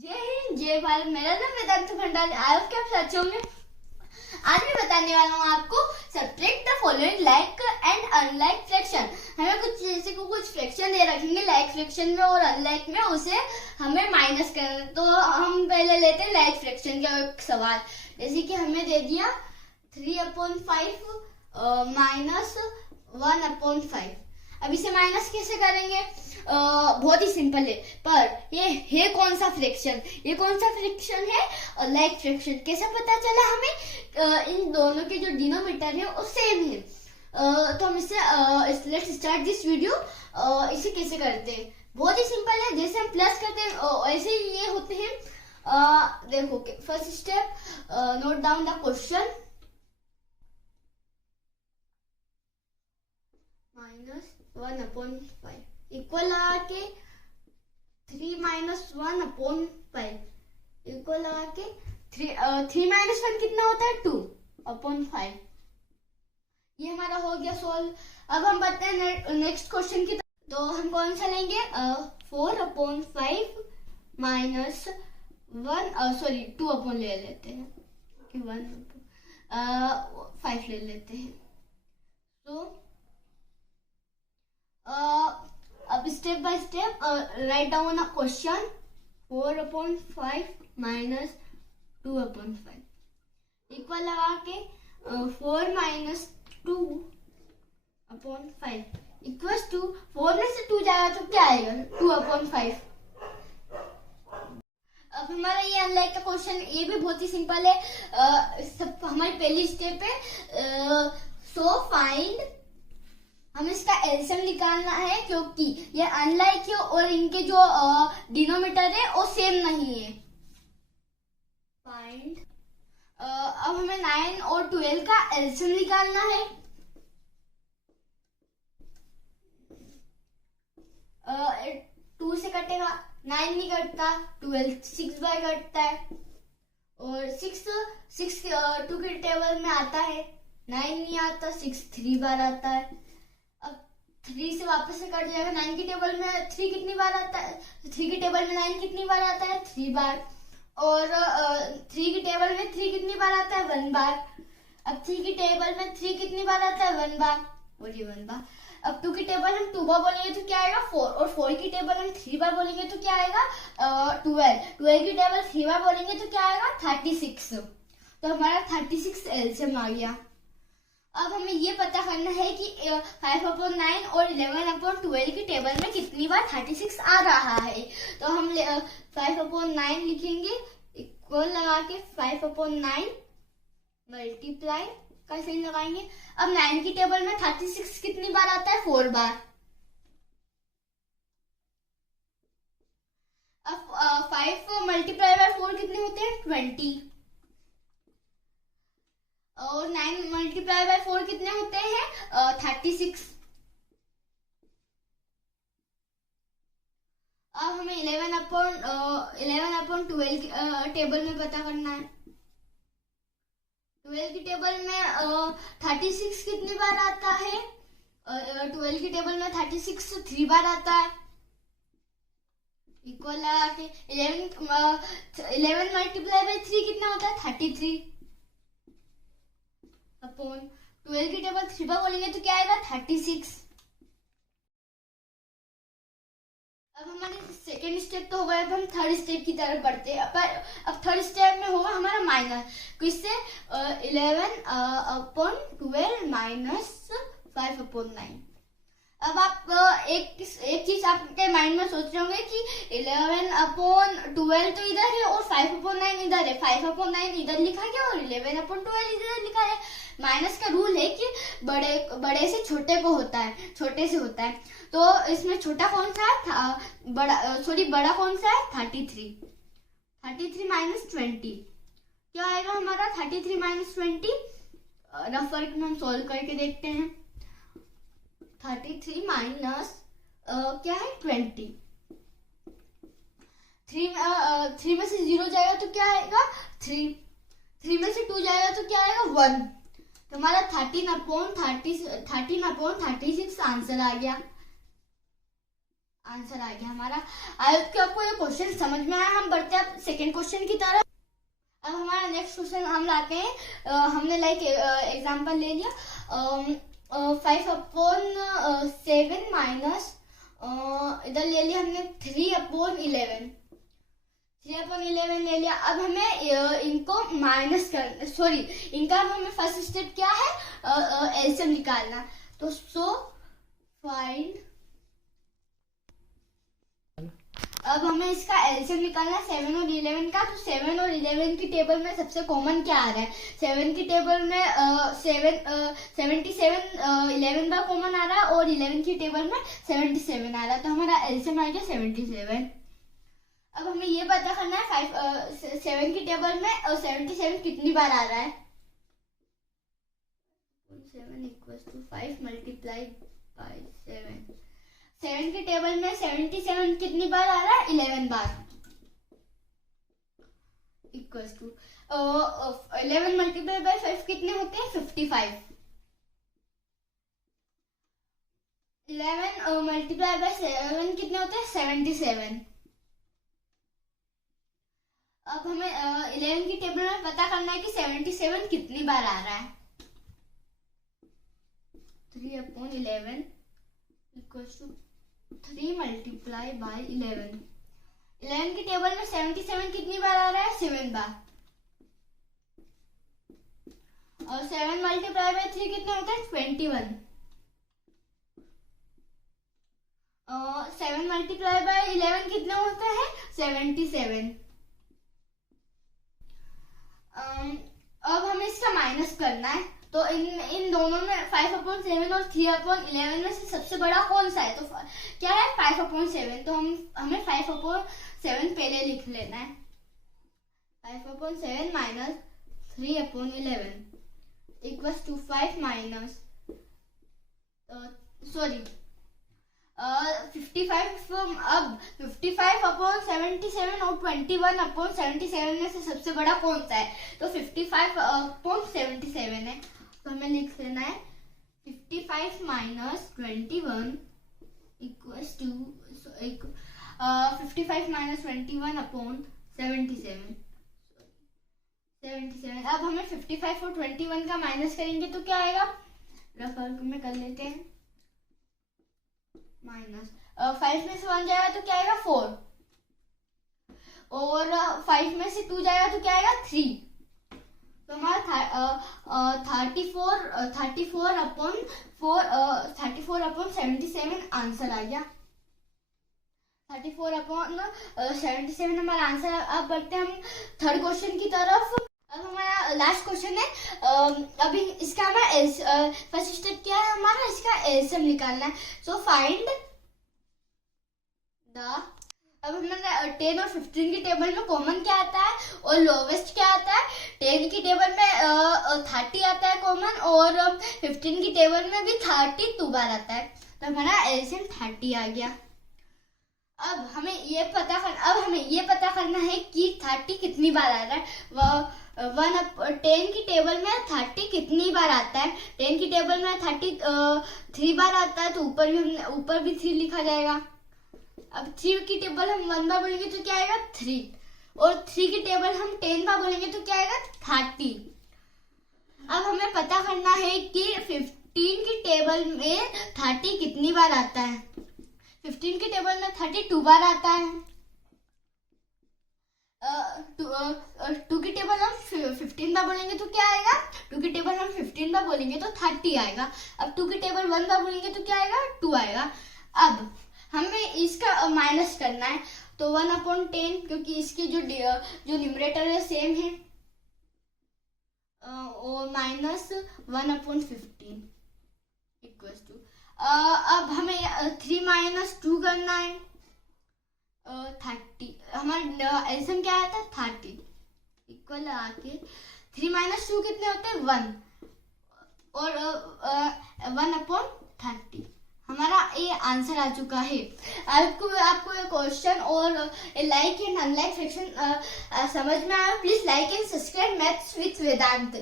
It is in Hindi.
जय हिंद जय भारत। मेरा नाम वेदांत भंडारी। आई होप कि आप अच्छे होंगे। आज मैं बताने वाला हूँ आपको subtract the following like and unlike fraction. हमें कुछ फ्रैक्शन दे रखेंगे लाइक फ्रैक्शन में और अनलाइक में, उसे हमें माइनस करना। तो हम पहले लेते हैं लाइक फ्रैक्शन का एक सवाल। जैसे कि हमें दे दिया 3/5 माइनस 1/5। अब इसे माइनस कैसे करेंगे? बहुत ही सिंपल है, पर ये कौन सा फ्रैक्शन? ये कौन सा फ्रैक्शन है? Like fraction. कैसे पता चला हमें? इन दोनों के जो डिनोमिनेटर है वो सेम है। तो हम इसे लेट्स स्टार्ट दिस वीडियो। इसे कैसे करते हैं? बहुत ही सिंपल है। जैसे हम प्लस करते हैं ऐसे ही ये होते हैं। देखो first step, note down the question. -1/5 equal लगा के 3 - 1/5 इक्वल लगा के 3 - 1 कितना होता है? 2/5। ये हमारा हो गया सोल्व। अब हम बढ़ते हैं नेक्स्ट क्वेश्चन की। तो हम कौन सा लेंगे? 4/5 माइनस 2 ले लेते हैं कि 1/5 ले लेते हैं। तो अब step by step write down a question. 4/5 minus 2/5 equal लगा के 4 - 2/5 इक्वल्स टू 4 में से 2 जाएगा तो क्या आएगा? 2/5। अब हमारा ये अनलाइक का क्वेश्चन, ये भी बहुत ही सिंपल है। हमारी पहली स्टेप है सो फाइंड। हमें इसका एलसीएम निकालना है क्योंकि ये अनलाइक है और इनके जो डिनोमिनेटर है वो सेम नहीं है। फाइंड। अब हमें 9 और 12 का एलसीएम निकालना है। 2 से कटेगा, 9 नहीं कटता, 12 6 बार कटता है और 6 2 के टेबल में आता है। 9 नहीं आता, 6 3 बार आता है। अब 3 से वापस से कट जाएगा। 9 की टेबल में 3 कितनी बार आता है? 3 की टेबल में 9 कितनी बार आता है? 3 बार। और 3 की टेबल में 3 कितनी बार आता है? 1 बार। अब 3 की टेबल में 3 कितनी बार आता है? 1 बार और ये 1 बार। अब 2 की टेबल हम 2 बार बोलेंगे तो क्या आएगा? 4। और 4 की टेबल हम 3 बार बोलेंगे तो क्या आएगा? 12। 12 की टेबल 3 बार बोलेंगे तो क्या आएगा? 36। तो हमारा 36 एलसीएम आ गया। अब हमें ये पता करना है कि 5/9 और 11/12 की टेबल में कितनी बार 36 आ रहा है। तो हम 5/9 लिखेंगे, इक्वल लगा के 5/9 मल्टीप्लाई का साइन लगाएंगे। अब 9 की टेबल में 36 कितनी बार आता है? 4 बार। अब 5 मल्टीप्लाई बाय 4 कितने होते हैं? 20। और 9 मल्टीप्लाई बाय 4 कितने होते हैं? 36। अब हमें 11/12 टेबल में पता करना है। 12 की टेबल में 36 कितनी बार आता है? 12 की टेबल में 36 3 बार आता है। इक्वल लगा के 11 मल्टीप्लाई बाय 3 कितना होता है? 33 अपॉन 12 की टेबल 3 बार बोलेंगे तो क्या आएगा? 36। अब हमारे सेकेंड स्टेप तो हो गया। अब हम थर्ड स्टेप की तरफ बढ़ते हैं। अब थर्ड स्टेप में होगा हमारा माइनस। किससे? 11/12 माइनस 5/9। अब आप एक चीज आपके माइंड में सोच रहे होंगे कि 11/12 तो इधर है और 5/9 इधर है। 5/9 इधर लिखा गया और 11/12 इधर लिखा है। माइनस का रूल है कि बड़े से छोटे को होता है, छोटे से होता है। तो इसमें छोटा कौन सा है? बड़ा कौन सा है? 33। 33 माइनस 20 क्या आएगा हमारा? 33 माइनस 20 रफ वर्क में हम सोल्व करके देखते हैं। 33 माइनस क्या है? 20। 3 में से 0 जाएगा तो क्या आएगा? 3। 3 में से 2 जाएगा तो क्या आएगा? 1। तो हमारा 13/36 आंसर आ गया। आंसर आ गया हमारा। आई होप कि आपको ये क्वेश्चन समझ में आया। हम बढ़ते हैं सेकंड क्वेश्चन की तरफ। अब हमारा नेक्स्ट क्वेश्चन हम लाते हैं, हमने लाइक एग्जांपल ले लिया 5/7 माइनस इधर ले लिया हमने 3/11 ले लिया। अब हमें इनको माइनस कर, सॉरी इनका हमें फर्स्ट स्टेप क्या है, एलसीएम निकालना। तो सो फाइंड, अब हमें इसका एलसीएम निकालना 7 और 11 का। तो 7 और 11 की टेबल में सबसे कॉमन क्या आ रहा है, 7 की टेबल में 77 11 बार कॉमन आ रहा है और 11 की टेबल में 77 आ रहा है। तो हमारा एलसीएम आ गया 77। अब हमें ये पता करना है 7 की टेबल में 77 कितनी बार आ रहा है। 7 = 5 मल्टीप्लाई बाई 7। 7 की टेबल में 77 कितनी बार आ रहा है, 11 बार। इक्वल्स टू 11 मल्टीप्लाई बाई 5 कितने होते हैं, 55। 11 मल्टीप्लाई बाई 7 कितने होते हैं, 77। अब हमें 11 की टेबल में पता करना है कि 77 कितनी बार आ रहा है। 3/11 इक्वल्स टू 3 मल्टीप्लाई बाई 11। 11 की टेबल में 77 कितनी बार आ रहा है, 7 बार। और 7 मल्टीप्लाई बाई 3 कितने होते हैं, 21। 7 मल्टीप्लाई बाई 11 कितने होते हैं, 77। अब हमें इसका माइनस करना है। तो इन दोनों में 5/7 और 3/11 में से सबसे बड़ा कौन सा है, तो क्या है 5/7। तो हमें 5/7 पहले लिख लेना है। 5/7 माइनस 3/11 इक्वल्स टू 5 माइनस 55। अब 55/77 और 21/77 में से सबसे बड़ा कौन सा है, तो 55/77 है। तो हमें लिख लेना है 55 माइनस 21 इक्वल्स टू 55 माइनस 21/77। अब हमें 55 और 21 का माइनस करेंगे तो क्या आएगा, रफ वर्क में कर लेते हैं। माइनस 5 में से 1 जाएगा तो क्या आएगा, 4। और 5 में से 2 जाएगा तो क्या आएगा, 3। तो हमारा 34/77 आंसर आ गया। 34/77 हमारा आंसर। अब बढ़ते हैं हम थर्ड क्वेश्चन की तरफ। अब हमारा लास्ट क्वेश्चन है। अभी इसका हमारा फर्स्ट स्टेप क्या है, हमारा इसका एलसीएम निकालना है। सो फाइंड द, अब हमें 10 और 15 की टेबल में कॉमन क्या आता है और लोवेस्ट क्या आता है। 10 की टेबल में 30 आता है कॉमन और 15 की टेबल में भी 32 बार आता है। तो हमारा एलसीएम 30 आ गया। अब हमें ये पता करना है कि 30 कितनी बार आ रहा है। 10 की टेबल में 30 कितनी बार आता है। 10 की टेबल में 33 बार आता है, तो ऊपर भी 3 लिखा जाएगा। अब 3 की टेबल हम 1 बार बोलेंगे तो क्या आएगा, 3। और 3 की टेबल हम 10 बार बोलेंगे तो क्या आएगा, 30। अब हमें पता करना है कि 15 की टेबल में 30 कितनी बार आता है। 15 की टेबल में 32 बार आता है। 2 की टेबल हम 15 बार बोलेंगे तो क्या आएगा, 2 की टेबल हम 15 बार बोलेंगे तो 30 आएगा। अब 2 की टेबल 1 बार बोलेंगे तो क्या आएगा, 2 आएगा। अब हमें इसका माइनस करना है। तो 1/10, क्योंकि इसकी जो न्यूमरेटर है सेम है, और माइनस 1/15 इक्वल्स टू, अब हमें 3 माइनस 2 करना है, 30। हमारा एलसीएम क्या आता है, 30 इक्वल आके 3 माइनस 2 कितने होते हैं, 1 और 1/30। हमारा ये आंसर आ चुका है। आपको ये क्वेश्चन और लाइक एंड अनलाइक सेक्शन समझ में आया, please like and subscribe maths with Vedanta.